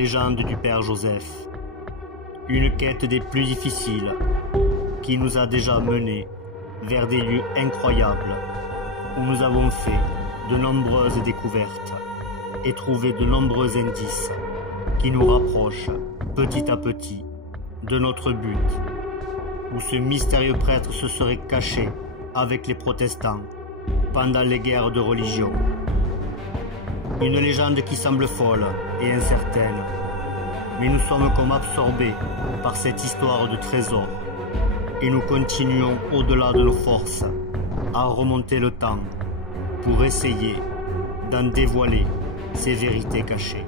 légende du Père Joseph. Une quête des plus difficiles qui nous a déjà menés vers des lieux incroyables où nous avons fait de nombreuses découvertes et trouvé de nombreux indices qui nous rapprochent petit à petit de notre but, où ce mystérieux prêtre se serait caché avec les protestants pendant les guerres de religion. Une légende qui semble folle et incertaine, mais nous sommes comme absorbés par cette histoire de trésor et nous continuons au-delà de nos forces à remonter le temps pour essayer d'en dévoiler ces vérités cachées.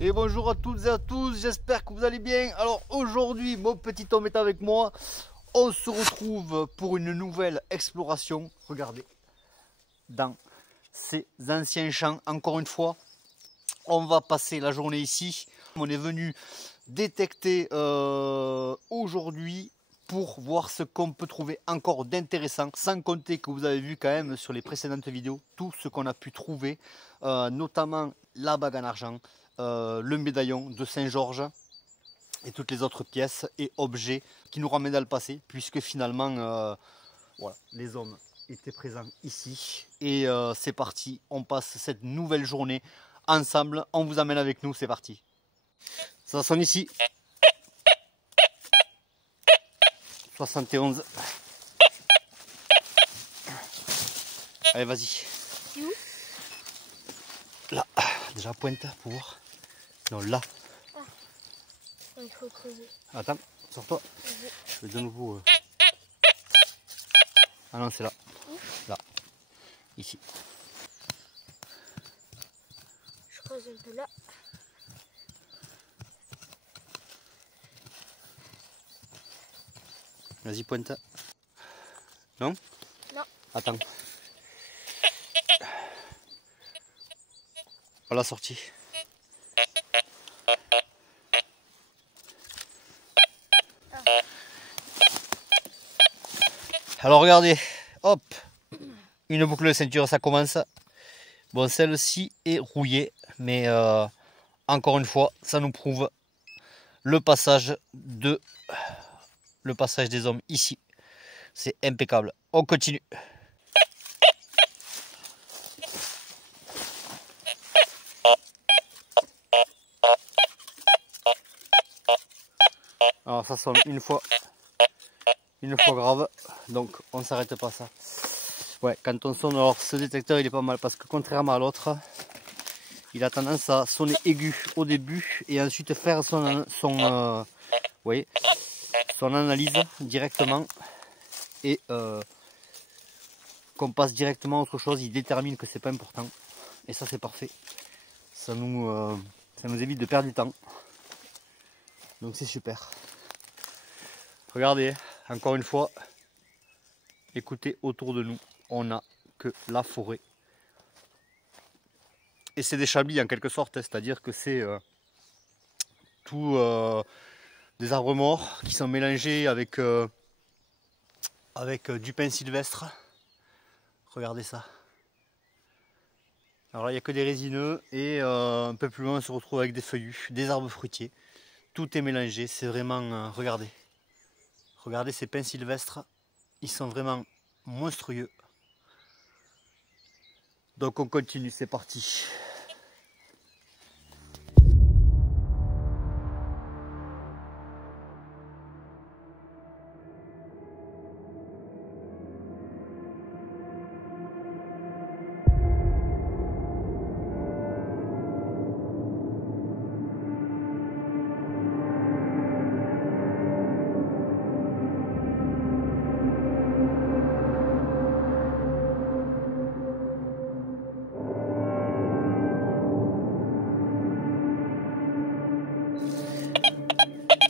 Et bonjour à toutes et à tous, j'espère que vous allez bien. Alors aujourd'hui, mon petit homme est avec moi. On se retrouve pour une nouvelle exploration. Regardez, dans ces anciens champs, encore une fois, on va passer la journée ici. On est venu détecter aujourd'hui pour voir ce qu'on peut trouver encore d'intéressant, sans compter que vous avez vu quand même sur les précédentes vidéos tout ce qu'on a pu trouver, notamment la bague en argent, le médaillon de Saint-Georges et toutes les autres pièces et objets qui nous ramènent dans le passé, puisque finalement voilà, les hommes étaient présents ici. Et c'est parti, on passe cette nouvelle journée ensemble, on vous amène avec nous, c'est parti. Ça sonne ici. 71. Allez, vas-y. Là, déjà pointe pour voir. Non, là. Ah, il faut creuser. Attends, sors-toi. Je vais de nouveau. Ah non, c'est là. Là. Ici. Je creuse un peu là. Vas-y, pointe. Non? Non. Attends. Voilà, sortie. Alors regardez, hop, une boucle de ceinture, ça commence. Bon, celle-ci est rouillée, mais encore une fois, ça nous prouve le passage des hommes ici. C'est impeccable. On continue. Alors ça sonne une fois grave, donc on s'arrête pas ça. Ouais, quand on sonne, alors ce détecteur il est pas mal parce que contrairement à l'autre, il a tendance à sonner aigu au début et ensuite faire son analyse directement et qu'on passe directement à autre chose, il détermine que c'est pas important et ça c'est parfait. Ça nous évite de perdre du temps. Donc c'est super. Regardez, encore une fois, écoutez autour de nous, on n'a que la forêt. Et c'est des chablis en quelque sorte, c'est-à-dire que c'est tout des arbres morts qui sont mélangés avec du pin sylvestre. Regardez ça. Alors là, il n'y a que des résineux et un peu plus loin, on se retrouve avec des feuillus, des arbres fruitiers. Tout est mélangé, c'est vraiment... regardez. Regardez ces pins sylvestres, ils sont vraiment monstrueux. Donc on continue, c'est parti.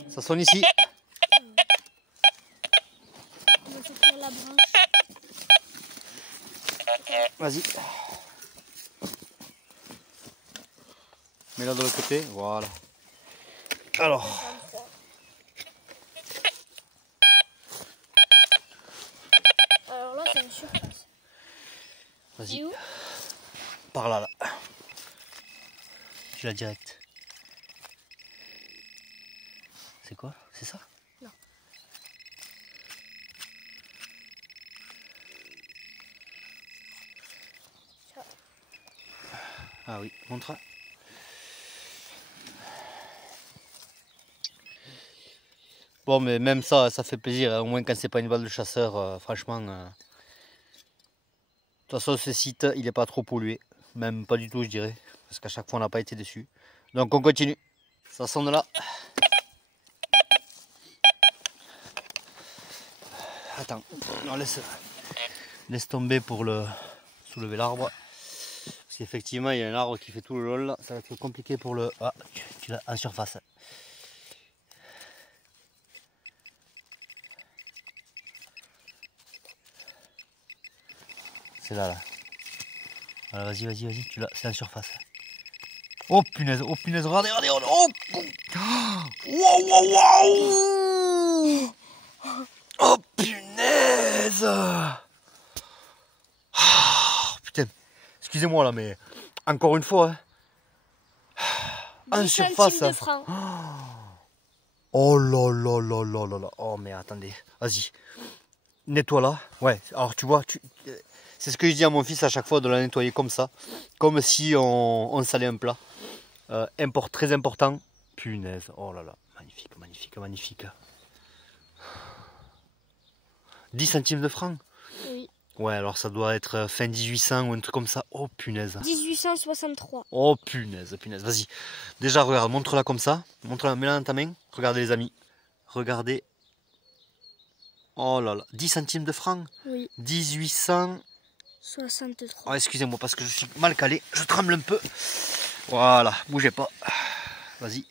Ça sonne ici. On va sortir la branche. Vas-y. Mets-la de l'autre côté. Voilà. Alors. Alors là, c'est une surface. Vas-y. Et où? Par là, là. Tu l'as direct. C'est quoi? C'est ça? Non. Ça. Ah oui, montre. Bon, mais même ça, ça fait plaisir. Au moins quand c'est pas une balle de chasseur, franchement. De toute façon, ce site, il n'est pas trop pollué. Même pas du tout, je dirais. Parce qu'à chaque fois, on n'a pas été dessus. Donc on continue. Ça sonne là. Attends, on laisse tomber pour soulever l'arbre. Parce qu'effectivement, il y a un arbre qui fait tout le long là. Ça va être compliqué pour le... Ah, tu l'as en surface. C'est là, là. Voilà, vas-y, tu l'as, c'est en surface. Oh punaise, regardez, oh, wow. Oh punaise. Putain, excusez-moi là, mais encore une fois, en 10 surface. centimes de francs. Oh là. Oh mais attendez, vas-y, nettoie là. Ouais, alors tu vois, c'est ce que je dis à mon fils à chaque fois, de la nettoyer comme ça, comme si on salait un plat. Très important. Punaise, oh là là, magnifique. 10 centimes de francs? Oui. Ouais, alors ça doit être fin 1800 ou un truc comme ça. Oh punaise. 1863. Oh punaise. Vas-y. Déjà, regarde, montre-la comme ça. Montre-la, mets-la dans ta main. Regardez les amis. Regardez. Oh là là. 10 centimes de francs? Oui. 1800. 63. Oh, excusez-moi parce que je suis mal calé. Je tremble un peu. Voilà, bougez pas. Vas-y.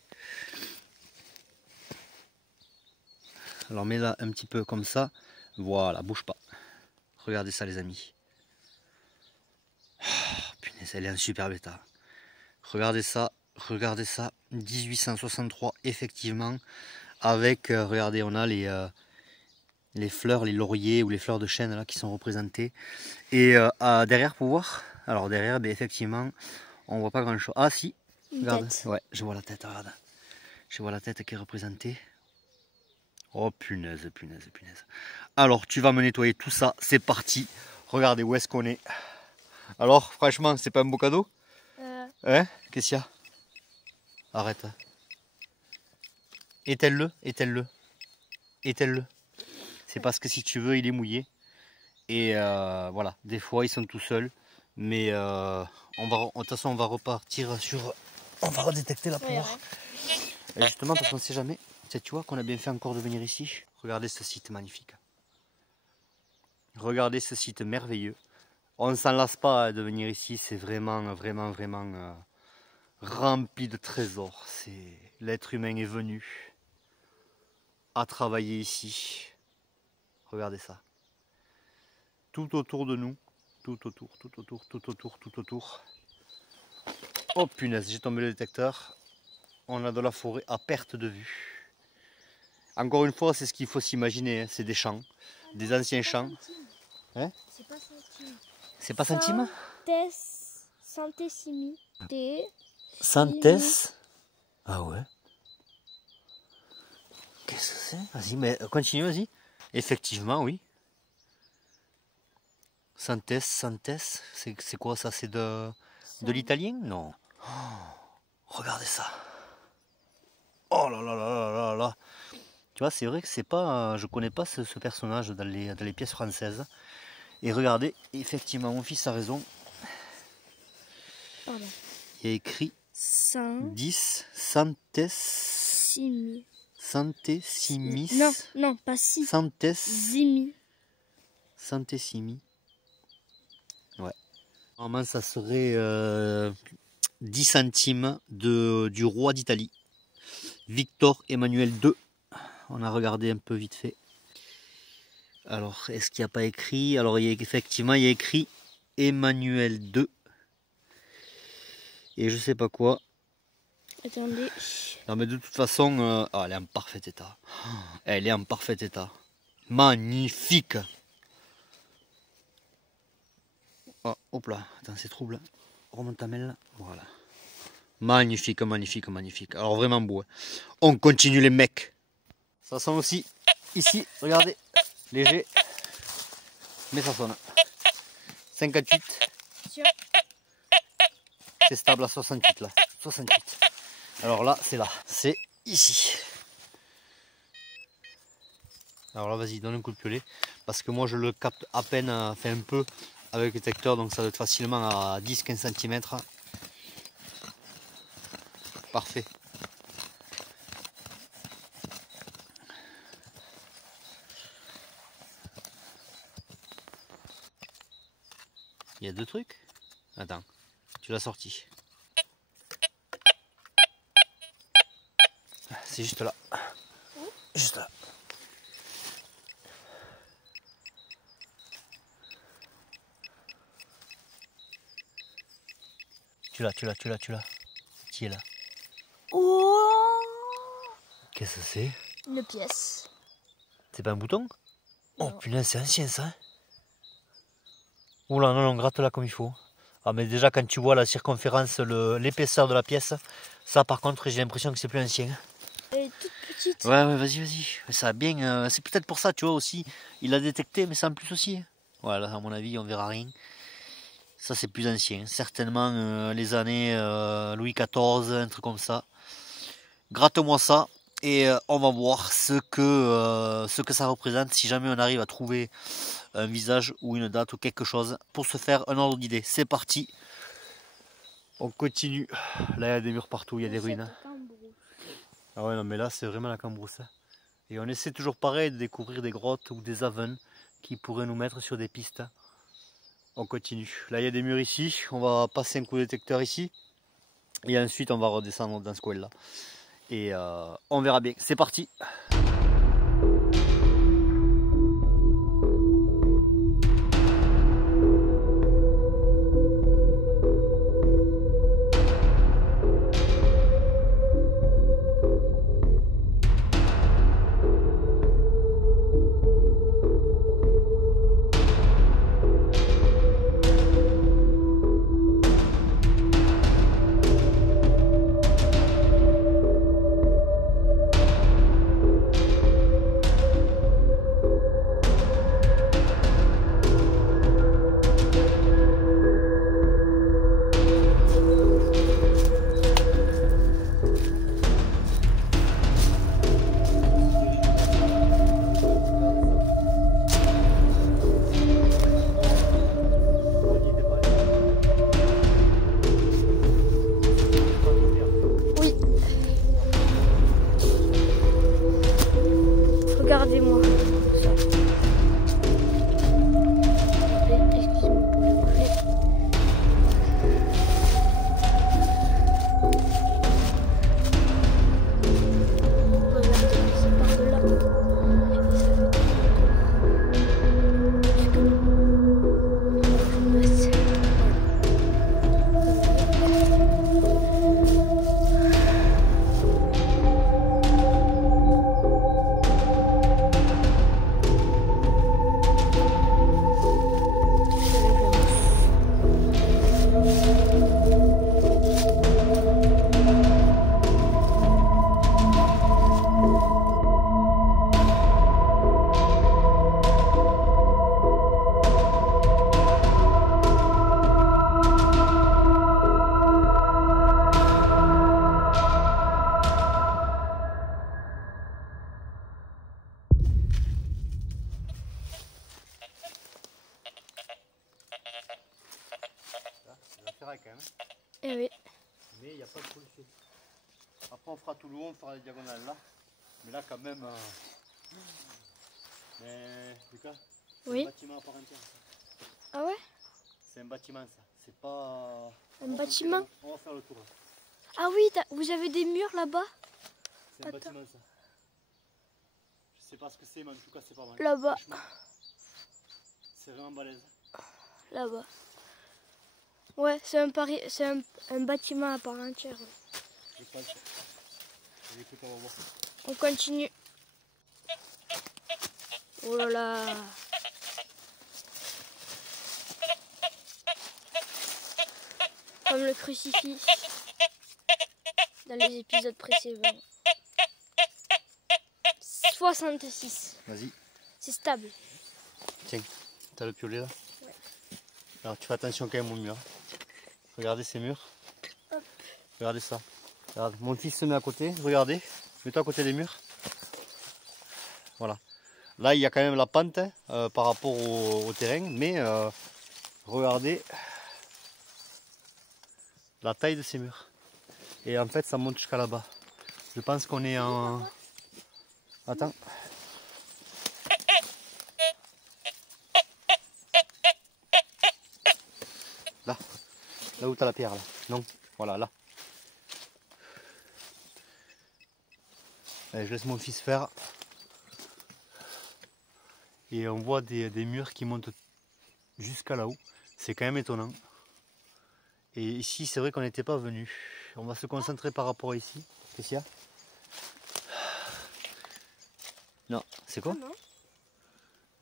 Alors mets-la un petit peu comme ça. Voilà, bouge pas. Regardez ça les amis. Oh, punaise, elle est en super état. Regardez ça. 1863 effectivement. Avec, regardez, on a les fleurs, les lauriers ou les fleurs de chêne là qui sont représentées. Et derrière pour voir. Alors derrière, ben, effectivement, on voit pas grand chose. Ah si, regarde. Ouais, je vois la tête, regarde. Je vois la tête qui est représentée. Oh punaise, punaise, punaise. Alors, tu vas me nettoyer tout ça. C'est parti. Regardez où est-ce qu'on est. Alors, franchement, c'est pas un beau cadeau? Hein? Qu'est-ce qu'il y a? Arrête. Éteins-le, éteins-le. Éteins-le. C'est parce que si tu veux, il est mouillé. Et voilà, des fois, ils sont tout seuls. Mais de toute façon, on va repartir sur... On va redétecter la poire. Et justement, parce qu'on ne sait jamais. Tu vois qu'on a bien fait encore de venir ici. Regardez ce site magnifique. Regardez ce site merveilleux. On ne s'en lasse pas de venir ici. C'est vraiment, vraiment, vraiment rempli de trésors. L'être humain est venu à travailler ici. Regardez ça. Tout autour de nous. Tout autour, tout autour, tout autour, tout autour. Oh punaise, j'ai tombé le détecteur. On a de la forêt à perte de vue. Encore une fois, c'est ce qu'il faut s'imaginer, hein. C'est des champs, des anciens champs. Hein? C'est pas centime. C'est pas centime? Centésimi. Centès. Ah ouais. Qu'est-ce que c'est? Vas-y, mais continue, vas-y. Effectivement, oui. Centès, Centès. C'est quoi ça? C'est de l'italien? Non. Oh, regardez ça. Oh là là là là là là. Tu vois, c'est vrai que c'est pas, je connais pas ce personnage dans les pièces françaises. Et regardez, effectivement, mon fils a raison. Pardon. Il y a écrit 10 Centésimi. Centésimis. Non, non, pas si. Centésimi. Centésimi. Ouais. Normalement, ça serait 10 centimes du roi d'Italie, Victor Emmanuel II. On a regardé un peu vite fait. Alors, est-ce qu'il n'y a pas écrit? Alors, effectivement, il y a écrit Emmanuel II. Et je sais pas quoi. Attendez. Non, mais de toute façon, elle est en parfait état. Elle est en parfait état. Magnifique. Oh, hop là, attends, c'est trouble. Remonte ta main là. Voilà. Magnifique, magnifique, magnifique. Alors, vraiment beau. Hein. On continue les mecs. Ça sonne aussi ici, regardez, léger, mais ça sonne. 58. C'est stable à 68 là. 68. Alors là, c'est ici. Alors là, vas-y, donne un coup de piolet. Parce que moi, je le capte à peine, fait un peu avec le détecteur, donc ça doit être facilement à 10-15 cm. Parfait. Il y a deux trucs. Attends, tu l'as sorti. C'est juste là. Juste là. Tu l'as. Qui est là? Oh! Qu'est-ce que c'est? Une pièce. C'est pas un bouton? Oh Non. punaise, c'est ancien ça. Oula, non, gratte-la comme il faut. Ah, mais déjà, quand tu vois la circonférence, l'épaisseur de la pièce, ça par contre, j'ai l'impression que c'est plus ancien. Elle est toute petite. Ouais, vas-y. Ça a bien. C'est peut-être pour ça, tu vois, aussi. Il l'a détecté, mais ça en plus aussi. Voilà, à mon avis, on verra rien. Ça, c'est plus ancien. Certainement les années Louis XIV, un truc comme ça. Gratte-moi ça. Et on va voir ce que ça représente si jamais on arrive à trouver un visage ou une date ou quelque chose pour se faire un ordre d'idée. C'est parti. On continue. Là, il y a des murs partout, il y a des ruines. Ah ouais, non, mais là, c'est vraiment la cambrousse. Et on essaie toujours pareil de découvrir des grottes ou des avennes qui pourraient nous mettre sur des pistes. On continue. Là, il y a des murs ici. On va passer un coup de détecteur ici. Et ensuite, on va redescendre dans ce coin-là. Et on verra bien. C'est parti. craque. Hein. Eh oui. Mais il n'y a pas de solution. Après on fera tout le haut, on fera la diagonale là. Mais là quand même... Mais Lucas, c'est Oui. un bâtiment à part entière. Ah ouais? C'est un bâtiment ça. C'est pas... Un bâtiment? On va faire le tour. Là. Ah oui, vous avez des murs là-bas? C'est un Attends. bâtiment ça. Je sais pas ce que c'est mais en tout cas c'est pas mal. Là-bas. C'est vraiment balèze. Là-bas. Ouais, c'est un bâtiment à part entière. Je pense. J'ai cru qu'on va voir. On continue. Oh là là. Comme le crucifix dans les épisodes précédents. 66. Vas-y. C'est stable. Tiens, t'as le piolet là? Ouais. Alors tu fais attention quand même aux murs. Regardez ces murs. Hop. Regardez ça. Regarde, mon fils se met à côté. Regardez. Mets-toi à côté des murs. Voilà. Là il y a quand même la pente par rapport au terrain. Mais regardez la taille de ces murs. Et en fait ça monte jusqu'à là-bas. Je pense qu'on est en... Attends. Là. Là où tu as la pierre là. Non. Voilà là. Allez, je laisse mon fils faire. Et on voit des murs qui montent jusqu'à là-haut. C'est quand même étonnant. Et ici c'est vrai qu'on n'était pas venu. On va se concentrer par rapport à ici. Qu'est-ce qu'il y a? Non, c'est quoi?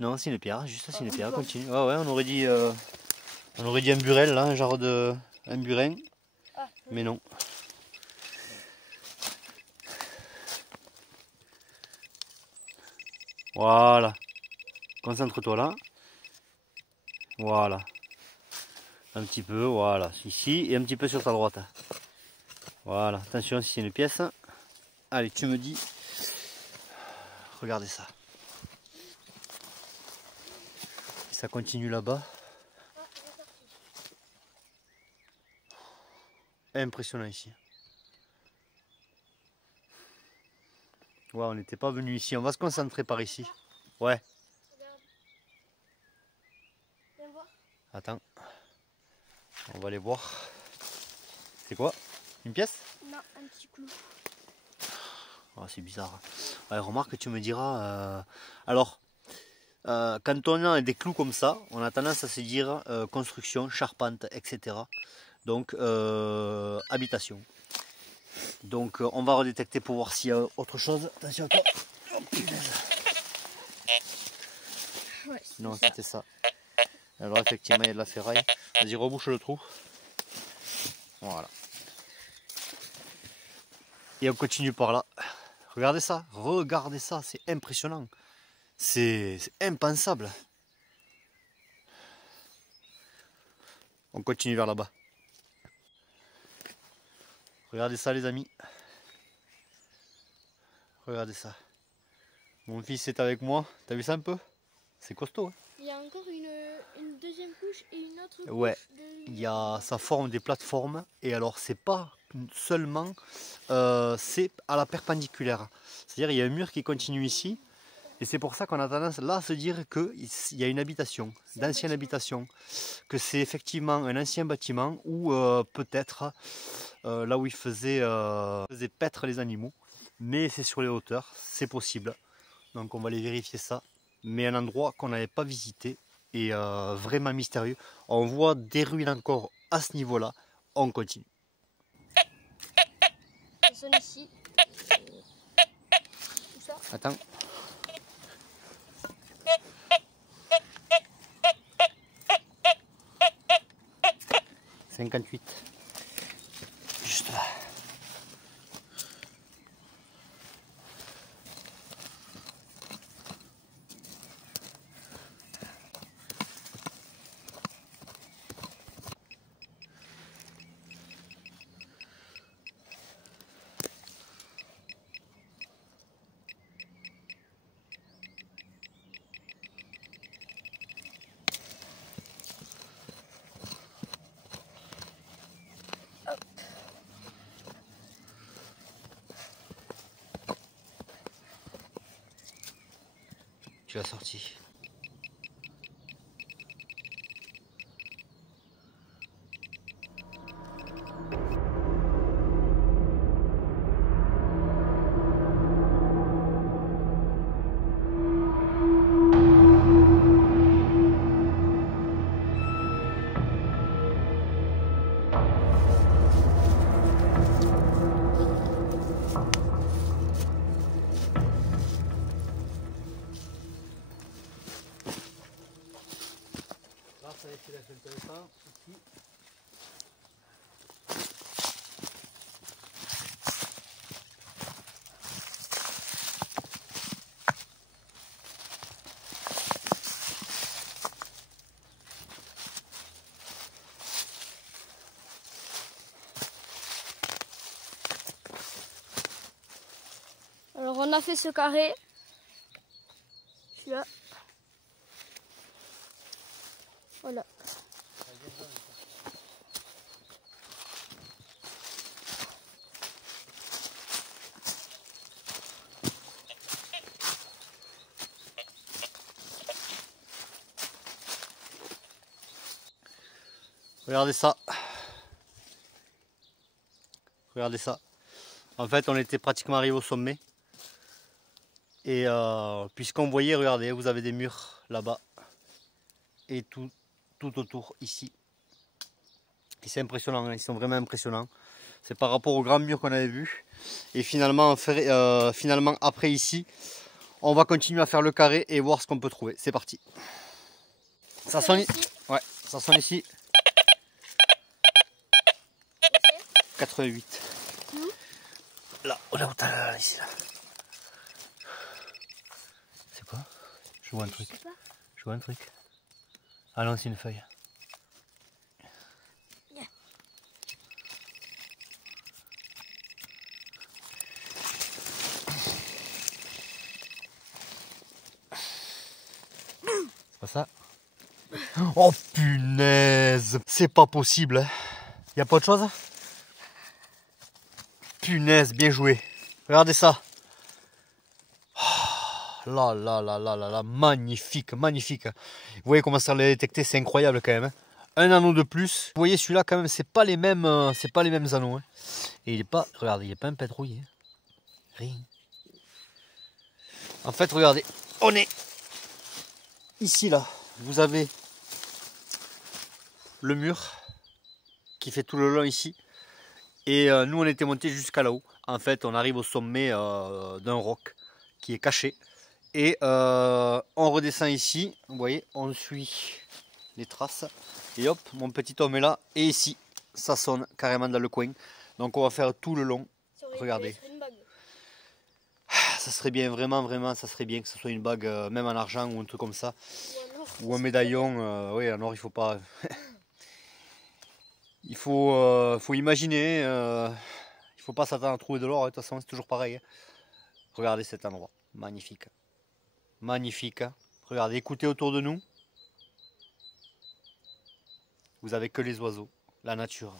Non, c'est une pierre, juste c'est une pierre, continue. Ah ouais, on aurait dit un burel là, un genre de... un burin. Ah, mais non. Voilà. Concentre-toi là. Voilà. Un petit peu, voilà. Ici et un petit peu sur ta droite. Voilà. Attention si c'est une pièce. Allez, tu me dis. Regardez ça. Ça continue là-bas. Impressionnant ici. Ouais, on n'était pas venu ici. On va se concentrer par ici. Ouais. Attends. On va aller voir. C'est quoi? Une pièce? Non, un petit clou. Oh, c'est bizarre. Ouais, remarque, tu me diras. Alors, quand on a des clous comme ça, on a tendance à se dire construction, charpente, etc. Donc, habitation. Donc, on va redétecter pour voir s'il y a autre chose. Attention à toi. Oh, punaise. Ouais, Non, c'était ça. Alors, effectivement, il y a de la ferraille. Vas-y, rebouche le trou. Voilà. Et on continue par là. Regardez ça, c'est impressionnant. C'est impensable. On continue vers là-bas. Regardez ça les amis. Regardez ça. Mon fils est avec moi. T'as vu ça un peu? C'est costaud. Hein? Il y a encore une deuxième couche et une autre couche. Ouais. Ça forme des plateformes. Et alors c'est pas seulement... c'est à la perpendiculaire. C'est-à-dire il y a un mur qui continue ici. Et c'est pour ça qu'on a tendance là à se dire qu'il y a une habitation, d'ancienne habitation, que c'est effectivement un ancien bâtiment ou peut-être là où ils faisaient paître les animaux. Mais c'est sur les hauteurs, c'est possible. Donc on va aller vérifier ça. Mais un endroit qu'on n'avait pas visité et vraiment mystérieux. On voit des ruines encore à ce niveau-là. On continue. Ça sonne ici. Tout ça. Attends. « 58. Juste là. tu l'as sorti. Ça va être intéressant ici. Alors on a fait ce carré. Celui-là. Voilà. Regardez ça. Regardez ça. En fait, on était pratiquement arrivé au sommet. Et puisqu'on voyait, regardez, vous avez des murs là-bas. Et tout autour ici. Et c'est impressionnant, hein, ils sont vraiment impressionnants. C'est par rapport au grand mur qu'on avait vu. Et finalement, finalement, après ici, on va continuer à faire le carré et voir ce qu'on peut trouver. C'est parti. Ça sonne ici. Ouais, ça sonne ici. 88. Là, là, ici, là. C'est quoi? Je vois un truc. Je vois un truc. Ah non, c'est une feuille. C'est pas ça? Oh punaise! C'est pas possible, hein. Y a pas autre chose? Punaise, bien joué. Regardez ça. Oh, là, magnifique, magnifique. Vous voyez comment ça l'a détecté, c'est incroyable quand même, hein. Un anneau de plus. Vous voyez celui-là quand même, c'est pas les mêmes anneaux, hein. Et il est pas, regardez, il est pas un peu rouillé. Rien. En fait, regardez, on est ici là. Vous avez le mur qui fait tout le long ici. Et nous, on était monté jusqu'à là-haut. En fait, on arrive au sommet d'un roc qui est caché. Et on redescend ici. Vous voyez, on suit les traces. Et hop, mon petit homme est là. Et ici, ça sonne carrément dans le coin. Donc on va faire tout le long. Regardez. Ça serait bien, vraiment, ça serait bien que ce soit une bague, même en argent ou un truc comme ça. Ou un médaillon. Oui, en or, il faut pas... Il faut imaginer, il faut pas s'attendre à trouver de l'or, de toute façon c'est toujours pareil. Regardez cet endroit, magnifique. Magnifique. Regardez, écoutez autour de nous. Vous avez que les oiseaux, la nature,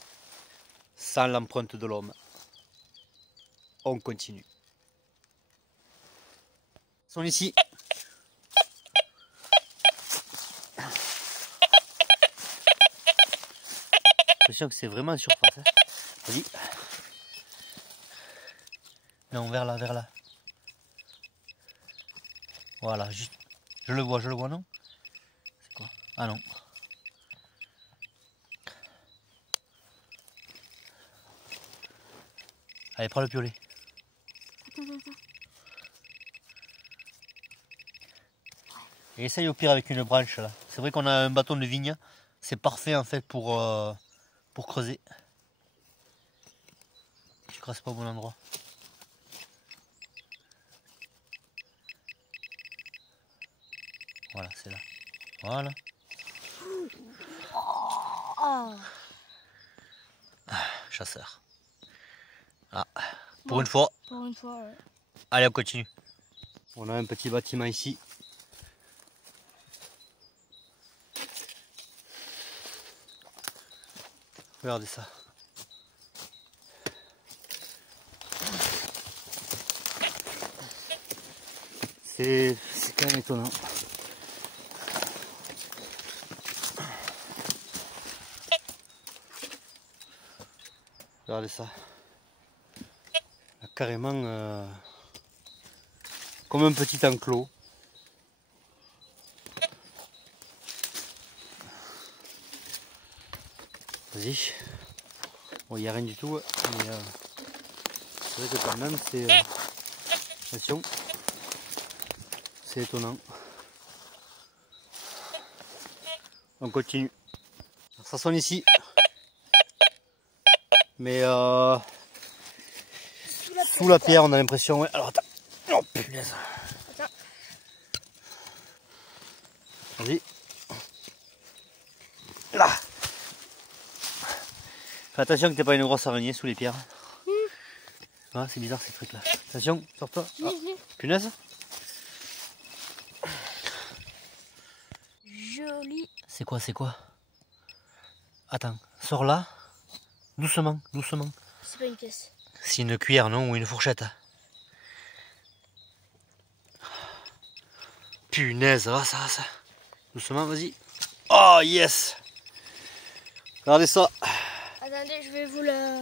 sans l'empreinte de l'homme. On continue. Ils sont ici. J'ai l'impression que c'est vraiment en surface. Hein. Vas-y. Non, vers là. Voilà, juste. Je le vois, non? C'est quoi? Ah non. Allez, prends le piolet. Attends. Et essaye au pire avec une branche là. C'est vrai qu'on a un bâton de vigne. C'est parfait en fait pour creuser. Tu creuses pas au bon endroit. Voilà, c'est là. Voilà. Chasseur. Ah, pour une fois. Pour une fois, ouais. Allez, on continue. On a un petit bâtiment ici. Regardez ça. quand même étonnant. Regardez ça. Carrément comme un petit enclos. Vas-y. Bon, il n'y a rien du tout, mais c'est vrai que quand même c'est... attention. C'est étonnant. On continue. Ça sonne ici. Mais sous la pierre, on a l'impression. Ouais. Alors attends. Oh punaise. Vas-y. Là. Fais attention que t'aies pas une grosse araignée sous les pierres. Ah, c'est bizarre ces trucs là. Attention, sors-toi. Ah, punaise. Joli. C'est quoi, c'est quoi? Attends, sors là. Doucement, doucement. C'est pas une pièce. C'est une cuillère, non? Ou une fourchette? Punaise, va ça, va ça. Doucement, vas-y. Oh, yes! Regardez ça. Attendez, je vais vous la...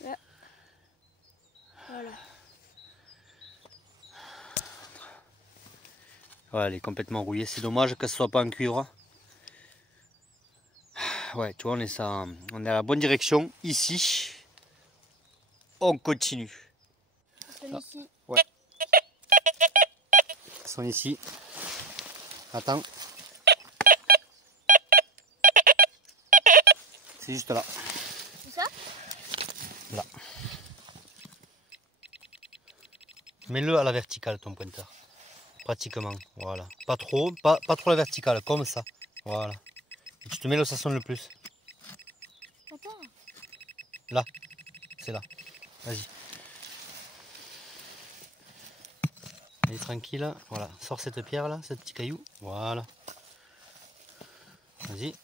Là. Voilà. Ouais, elle est complètement rouillée. C'est dommage qu'elle ne soit pas en cuivre. Ouais, tu vois, on est à la bonne direction. Ici, on continue. Ici. Ouais. Ils sont ici. Attends. C'est juste là. C'est ça? Là. Mets-le à la verticale, ton pointeur. Pratiquement. Voilà. Pas trop la verticale, comme ça. Voilà. Et tu te mets là où ça sonne le plus. Attends. Là. C'est là. Vas-y. Allez, tranquille. Voilà. Sors cette pierre là, ce petit caillou. Voilà. Vas-y.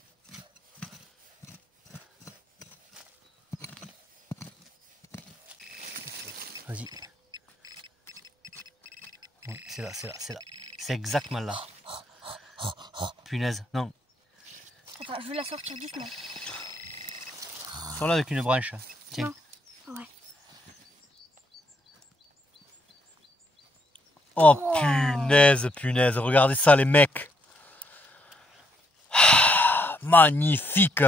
Vas-y. Oui, c'est là, c'est là, c'est là. C'est exactement là. Punaise, non. Attends, je vais la sortir doucement. Sors-la avec une branche. Tiens. Non. Ouais. Oh punaise, punaise. Regardez ça les mecs. Ah, magnifique.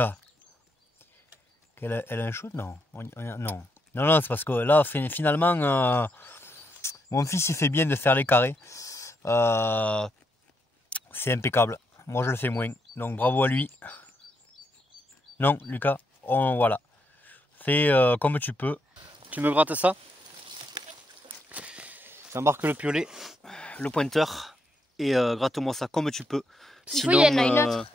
Elle a un shoot? Non. Non. Non, c'est parce que là, finalement, mon fils il fait bien de faire les carrés. C'est impeccable. Moi je le fais moins. Donc bravo à lui. Non, Lucas, voilà. Fais comme tu peux. Tu me grattes ça. J'embarque le piolet, le pointeur et gratte-moi ça comme tu peux. Sinon, il y en a une autre.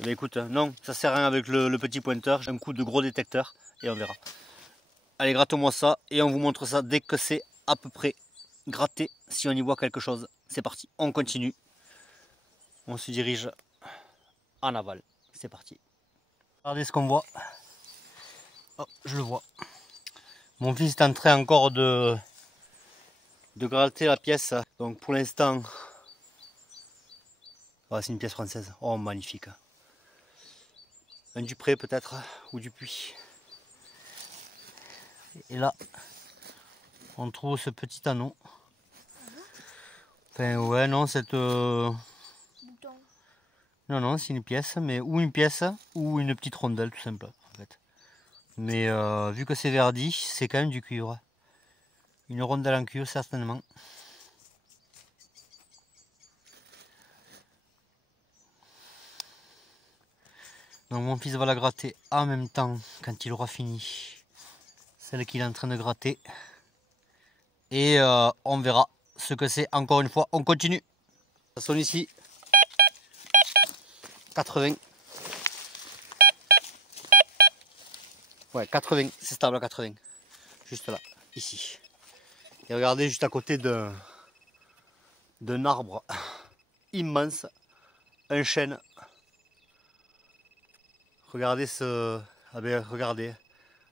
Eh bien, écoute, non, ça sert à rien avec le petit pointeur. J'ai un coup de gros détecteur et on verra. Allez, gratte-moi ça et on vous montre ça dès que c'est à peu près gratté. Si on y voit quelque chose, c'est parti. On continue. On se dirige en aval. C'est parti. Regardez ce qu'on voit. Oh, je le vois. Mon fils est en train encore de gratter la pièce. Donc pour l'instant, oh, c'est une pièce française. Oh, magnifique. Un Dupré peut-être, ou du Puy. Et là, on trouve ce petit anneau. Enfin, ouais, non, cette... Bouton. Non, c'est une pièce, mais ou une pièce, ou une petite rondelle, tout simple, en fait. Mais vu que c'est verdi, c'est quand même du cuivre. Une rondelle en cuivre, certainement. Donc mon fils va la gratter en même temps, quand il aura fini celle qu'il est en train de gratter. Et on verra ce que c'est. Encore une fois, on continue. Ça sonne ici. 80. Ouais, 80, c'est stable à 80. Juste là, ici. Et regardez juste à côté d'un arbre immense, un chêne. Regardez ce... Ah ben regardez.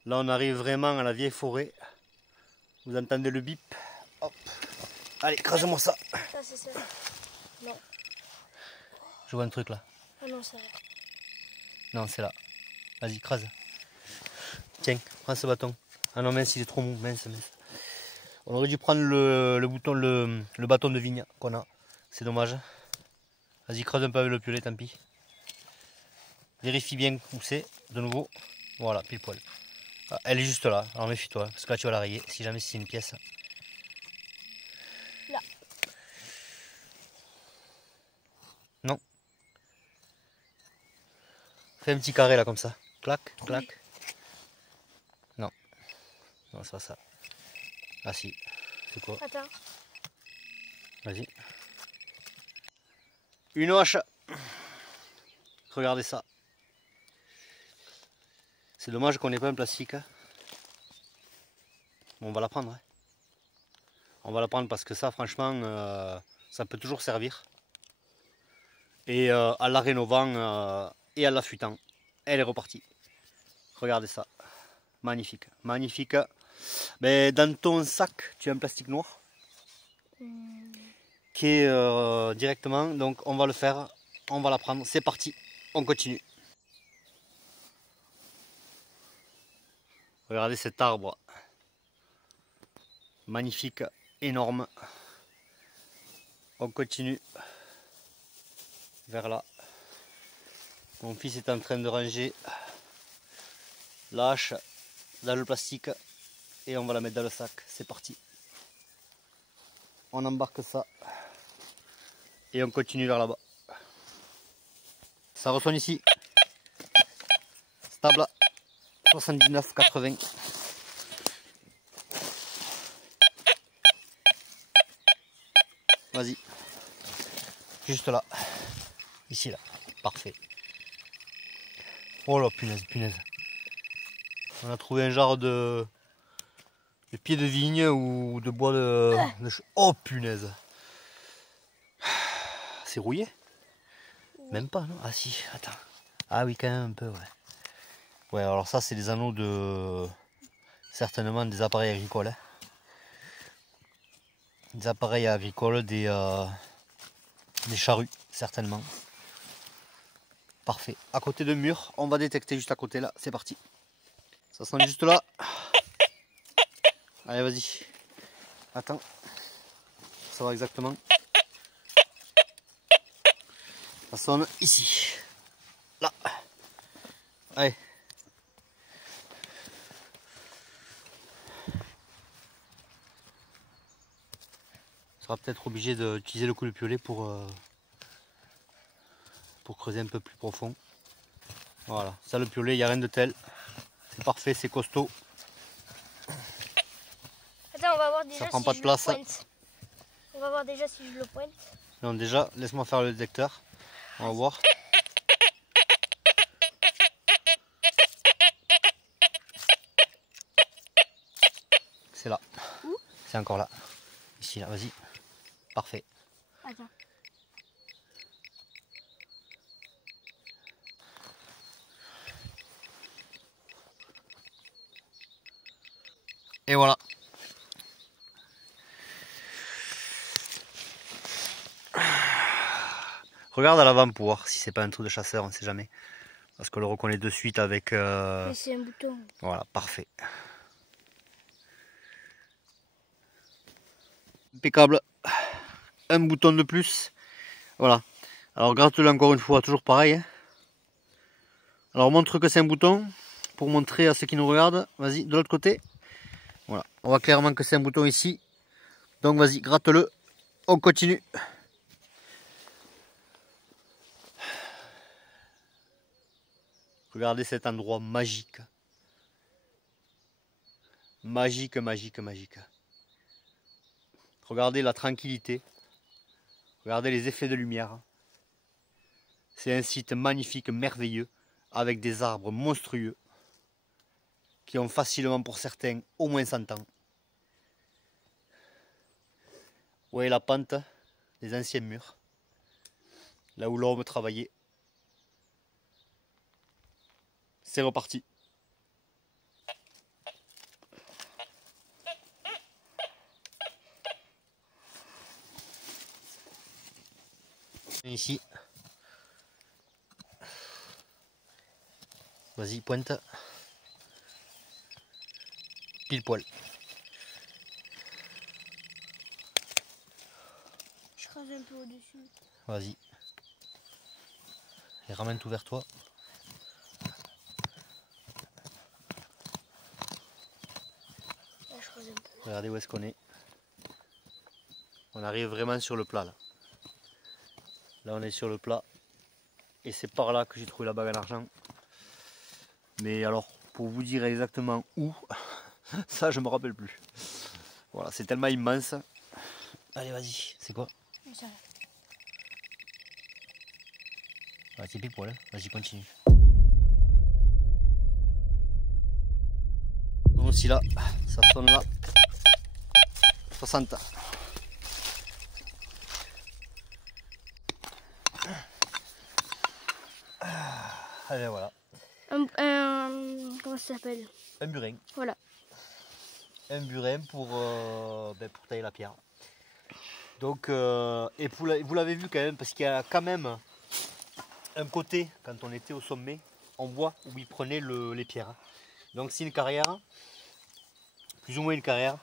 Là on arrive vraiment à la vieille forêt. Vous entendez le bip. Hop. Allez, crase-moi ça. Ça, c'est ça. Non. Je vois un truc là. Ah non, ça va. Non, c'est là. Vas-y, crase. Tiens, prends ce bâton. Ah non, mince, il est trop mou. Mince, mince. On aurait dû prendre le bâton de vigne qu'on a. C'est dommage. Vas-y, creuse un peu avec le piolet, tant pis. Vérifie bien où c'est, de nouveau. Voilà, pile poil. Ah, elle est juste là, alors méfie-toi, parce que là tu vas la rayer, si jamais c'est une pièce. Là. Non. Fais un petit carré là comme ça. Clac, clac. Oui. Non. Non, c'est pas ça. Ah si. C'est quoi? Attends. Vas-y. Une hache. Regardez ça. C'est dommage qu'on n'ait pas un plastique. Bon, on va la prendre. Hein. On va la prendre parce que ça, franchement, ça peut toujours servir. Et en la rénovant et en l'affûtant, elle est repartie. Regardez ça. Magnifique. Magnifique. Mais dans ton sac, tu as un plastique noir qui est directement. Donc on va le faire. On va la prendre. C'est parti. On continue. Regardez cet arbre. Magnifique. Énorme. On continue vers là. Mon fils est en train de ranger la hache dans le plastique et on va la mettre dans le sac. C'est parti. On embarque ça et on continue vers là-bas. Ça ressonne ici. Stable 79,80. Vas-y. Juste là. Ici là. Parfait. Oh là, punaise, punaise. On a trouvé un genre de pied de vigne ou de bois de... Oh punaise. C'est rouillé? Même pas, non? Ah si, attends. Ah oui, quand même un peu, ouais. Ouais, alors ça, c'est des anneaux de... certainement des appareils agricoles. Hein. Des appareils agricoles, des charrues, certainement. Parfait. À côté de mur, on va détecter juste à côté là. C'est parti. Ça sonne juste là. Allez, vas-y. Attends. Ça va exactement. Ça sonne ici. Là. Allez. On sera peut-être obligé d'utiliser le coup de piolet pour creuser un peu plus profond. Voilà. Ça, le piolet, il n'y a rien de tel. C'est parfait, c'est costaud. Attends, on va voir déjà ça prend si pas je de place. le pointe. On va voir déjà si je le pointe. Non, déjà, laisse-moi faire le détecteur. On va voir. C'est là. Où? C'est encore là. Ici, là, vas-y. Parfait. Attends. Et voilà. Regarde à l'avant pour voir si c'est pas un truc de chasseur, on sait jamais. Parce qu'on le reconnaît de suite avec... Mais c'est un bouton. Voilà, parfait. Impeccable. Un bouton de plus. Voilà. Alors gratte-le encore une fois, toujours pareil. Hein. Alors montre que c'est un bouton. Pour montrer à ceux qui nous regardent. Vas-y, de l'autre côté. Voilà. On voit clairement que c'est un bouton ici. Donc vas-y, gratte-le. On continue. Regardez cet endroit magique. Magique, magique, magique. Regardez la tranquillité. Regardez les effets de lumière. C'est un site magnifique, merveilleux, avec des arbres monstrueux qui ont facilement pour certains au moins 100 ans. Vous voyez la pente des anciens murs, là où l'homme travaillait. C'est reparti. Ici. Vas-y, pointe. Pile poil. Je crase un peu au-dessus. Vas-y. Et ramène tout vers toi. Là, je crase un peu. Regardez où est-ce qu'on est. On arrive vraiment sur le plat là. Là on est sur le plat. Et c'est par là que j'ai trouvé la bague en argent. Mais alors, pour vous dire exactement où, ça je me rappelle plus. Voilà, c'est tellement immense. Allez, vas-y, c'est quoi? Ça va. Ah, c'est pile poil, vas-y, continue. Donc aussi là, ça sonne là. 60. Allez, voilà. Comment ça s'appelle? Un burin. Voilà. Un burin pour tailler la pierre. Donc, et vous l'avez vu quand même, parce qu'il y a quand même un côté, quand on était au sommet, on voit où ils prenaient les pierres. Donc c'est une carrière, plus ou moins une carrière,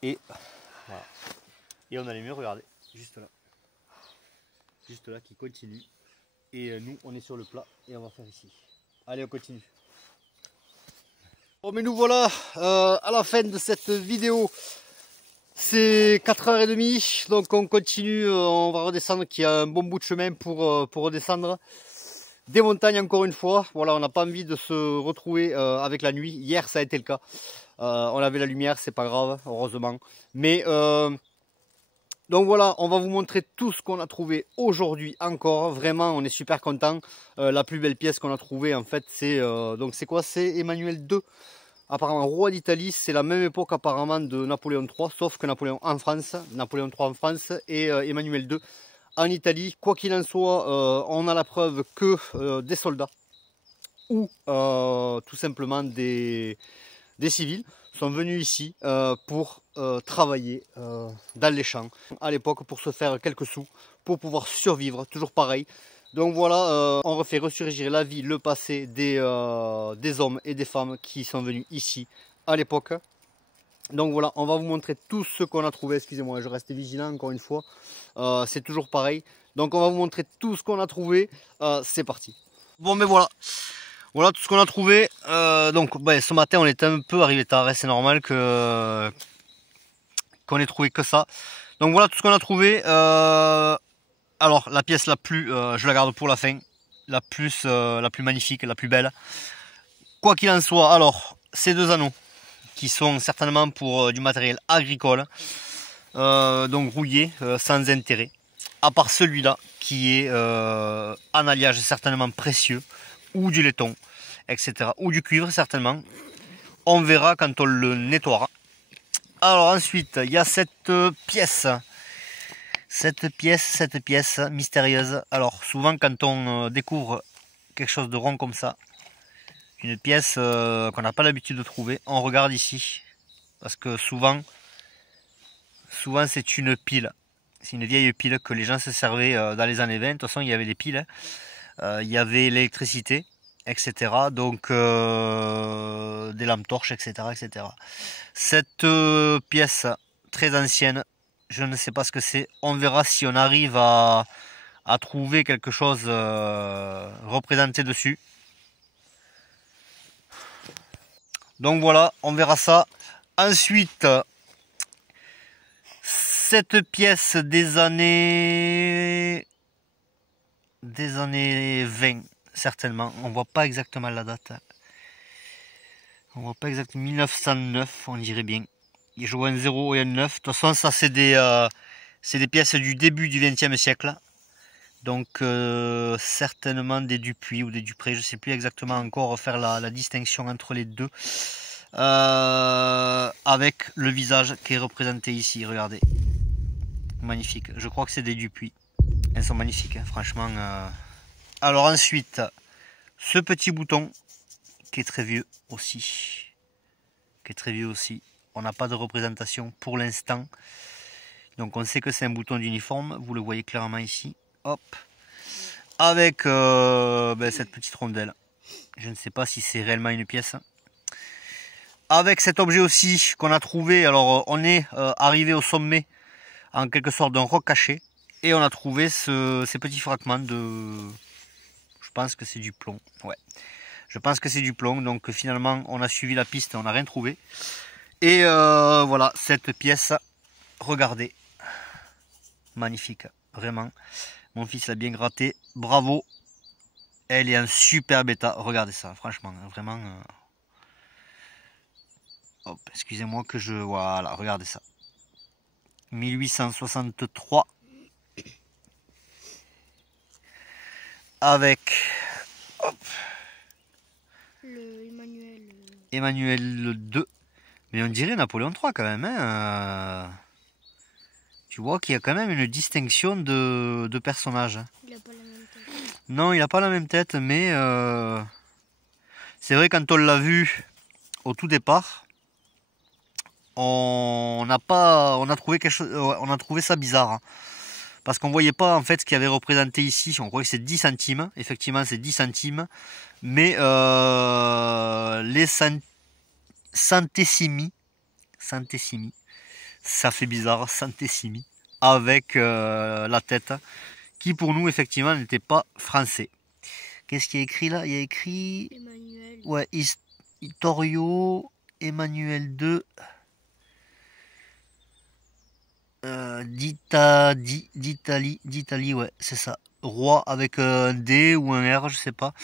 et voilà. Et on a les murs, regardez, juste là qui continue. Et nous, on est sur le plat, et on va faire ici. Allez, on continue. Bon, mais nous voilà à la fin de cette vidéo. C'est 4h30, donc on continue, on va redescendre, qu'il y a un bon bout de chemin pour redescendre des montagnes encore une fois. Voilà, on n'a pas envie de se retrouver avec la nuit. Hier ça a été le cas, on avait la lumière, c'est pas grave, heureusement. Mais donc voilà, on va vous montrer tout ce qu'on a trouvé aujourd'hui encore. Vraiment, on est super content. La plus belle pièce qu'on a trouvée en fait, c'est donc c'est quoi? C'est Emmanuel II. Apparemment roi d'Italie, c'est la même époque apparemment de Napoléon III, sauf que Napoléon III en France et Emmanuel II en Italie. Quoi qu'il en soit, on a la preuve que des soldats ou tout simplement des civils sont venus ici pour travailler dans les champs à l'époque pour se faire quelques sous, pour pouvoir survivre, toujours pareil. Donc voilà, on refait ressurgir la vie, le passé des hommes et des femmes qui sont venus ici à l'époque. Donc voilà, on va vous montrer tout ce qu'on a trouvé. Excusez-moi, je reste vigilant encore une fois. C'est toujours pareil. Donc on va vous montrer tout ce qu'on a trouvé. C'est parti. Bon, mais voilà. Voilà tout ce qu'on a trouvé. Donc ce matin, on était un peu arrivé tard. C'est normal qu'on ait trouvé que ça. Donc voilà tout ce qu'on a trouvé. Alors la pièce la plus, je la garde pour la fin, la plus magnifique, la plus belle. Quoi qu'il en soit, alors ces deux anneaux qui sont certainement pour du matériel agricole, donc rouillé, sans intérêt. À part celui-là qui est un alliage certainement précieux, ou du laiton, etc. Ou du cuivre certainement. On verra quand on le nettoiera. Alors ensuite, il y a cette pièce. Cette pièce mystérieuse. Alors souvent quand on découvre quelque chose de rond comme ça, une pièce qu'on n'a pas l'habitude de trouver, on regarde ici. Parce que souvent c'est une pile. C'est une vieille pile que les gens se servaient dans les années 20. De toute façon il y avait les piles. Il y avait l'électricité, etc. Donc des lampes torches, etc. etc. Cette pièce très ancienne, je ne sais pas ce que c'est. On verra si on arrive à trouver quelque chose représenté dessus. Donc voilà, on verra ça. Ensuite, cette pièce des années 20, certainement. On voit pas exactement la date. On voit pas exactement 1909, on dirait bien. Je vois un 0 et un 9. De toute façon, ça c'est des pièces du début du XXe siècle. Donc certainement des Dupuis ou des Dupré. Je sais plus exactement encore faire la distinction entre les deux. Avec le visage qui est représenté ici. Regardez. Magnifique. Je crois que c'est des Dupuis. Elles sont magnifiques, hein, franchement. Alors ensuite, ce petit bouton qui est très vieux aussi. On n'a pas de représentation pour l'instant. Donc on sait que c'est un bouton d'uniforme. Vous le voyez clairement ici. hop, avec cette petite rondelle. Je ne sais pas si c'est réellement une pièce. Avec cet objet aussi qu'on a trouvé, alors on est arrivé au sommet en quelque sorte d'un roc caché et on a trouvé ces petits fragments de... Je pense que c'est du plomb, ouais. Je pense que c'est du plomb, donc finalement on a suivi la piste, on n'a rien trouvé. Et voilà, cette pièce, regardez, magnifique, vraiment. Mon fils l'a bien gratté, bravo. Elle est un super bêta, regardez ça, franchement, vraiment... Hop, excusez-moi que je... Voilà, regardez ça. 1863. Avec... Hop. Le Emmanuel 2. Mais on dirait Napoléon III quand même. Hein. Tu vois qu'il y a quand même une distinction de personnages. Il n'a pas la même tête. Non, il n'a pas la même tête, mais... c'est vrai quand on l'a vu au tout départ... On a trouvé quelque chose, on a trouvé ça bizarre, hein, parce qu'on voyait pas en fait ce qu'il y avait représenté ici. On croyait que c'est 10 centimes, effectivement c'est 10 centimes, mais les centésimi, ça fait bizarre, centésimi, avec la tête, qui pour nous effectivement n'était pas français. Qu'est-ce qui est écrit là? Il y a écrit Emmanuel. Ouais, Ittorio Emmanuel 2. d'Italie, ouais, c'est ça. Roi avec un D ou un R, je sais pas.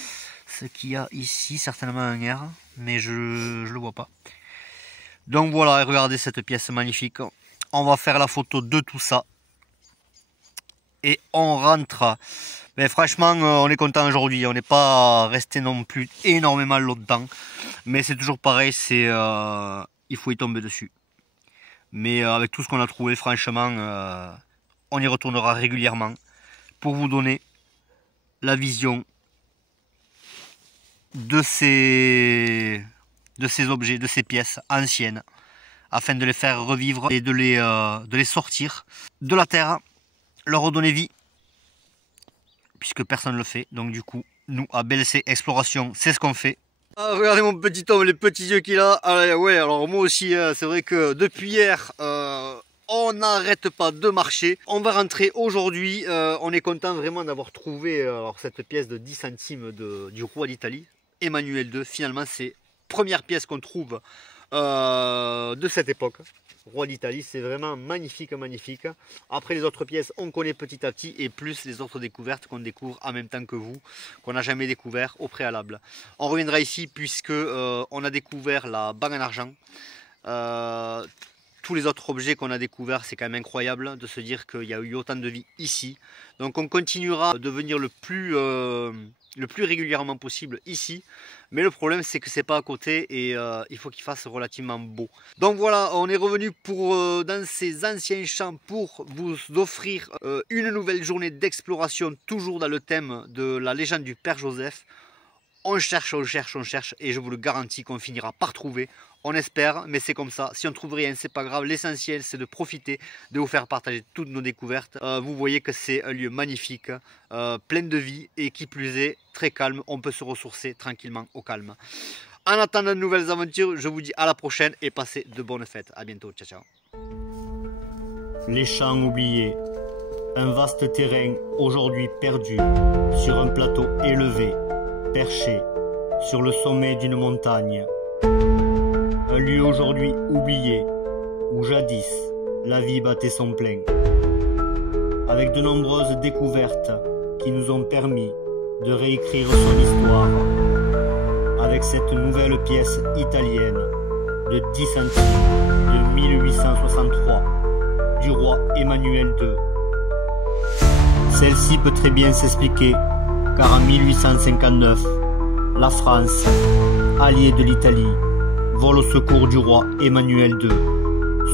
Ce qu'il y a ici, certainement un R, mais je le vois pas. Donc voilà, regardez cette pièce magnifique. On va faire la photo de tout ça. Et on rentre. Mais franchement, on est content aujourd'hui. On n'est pas resté non plus énormément longtemps. Mais c'est toujours pareil, c'est il faut y tomber dessus. Mais avec tout ce qu'on a trouvé, franchement, on y retournera régulièrement pour vous donner la vision de ces objets, de ces pièces anciennes, afin de les faire revivre et de les sortir de la terre, leur redonner vie, puisque personne ne le fait. Donc du coup, nous, à BLC Exploration, c'est ce qu'on fait. Ah, regardez mon petit homme, les petits yeux qu'il a. Ah, ouais, alors moi aussi, c'est vrai que depuis hier, on n'arrête pas de marcher. On va rentrer aujourd'hui. On est content vraiment d'avoir trouvé cette pièce de 10 centimes du roi d'Italie, Emmanuel II. Finalement, c'est la première pièce qu'on trouve de cette époque. Roi d'Italie, c'est vraiment magnifique, magnifique. Après les autres pièces, on connaît petit à petit, et plus les autres découvertes qu'on découvre en même temps que vous, qu'on n'a jamais découvert au préalable. On reviendra ici puisque on a découvert la bague en argent. Tous les autres objets qu'on a découverts, c'est quand même incroyable de se dire qu'il y a eu autant de vie ici. Donc on continuera de venir le plus régulièrement possible ici, mais le problème c'est que c'est pas à côté et il faut qu'il fasse relativement beau. Donc voilà, on est revenu dans ces anciens champs pour vous offrir une nouvelle journée d'exploration, toujours dans le thème de la légende du Père Joseph. On cherche, on cherche, on cherche, et je vous le garantis qu'on finira par trouver. On espère, mais c'est comme ça. Si on ne trouve rien, c'est pas grave. L'essentiel, c'est de profiter, de vous faire partager toutes nos découvertes. Vous voyez que c'est un lieu magnifique, plein de vie, et qui plus est, très calme. On peut se ressourcer tranquillement au calme. En attendant de nouvelles aventures, je vous dis à la prochaine et passez de bonnes fêtes. À bientôt, ciao, ciao. Les champs oubliés. Un vaste terrain aujourd'hui perdu sur un plateau élevé, perché sur le sommet d'une montagne. Un lieu aujourd'hui oublié, où jadis la vie battait son plein. Avec de nombreuses découvertes qui nous ont permis de réécrire son histoire. Avec cette nouvelle pièce italienne de 10 centimes de 1863 du roi Emmanuel II. Celle-ci peut très bien s'expliquer car en 1859, la France, alliée de l'Italie, vole au secours du roi Emmanuel II,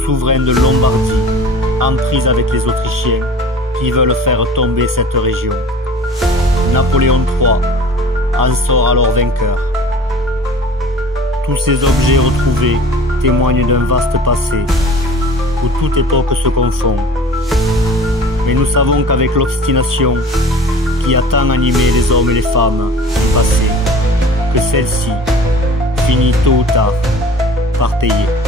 souverain de Lombardie, en prise avec les Autrichiens qui veulent faire tomber cette région. Napoléon III en sort alors vainqueur. Tous ces objets retrouvés témoignent d'un vaste passé, où toute époque se confond. Mais Mais nous savons qu'avec l'obstination qui a tant animé les hommes et les femmes du passé, que celle-ci finit tôt ou tard par payer.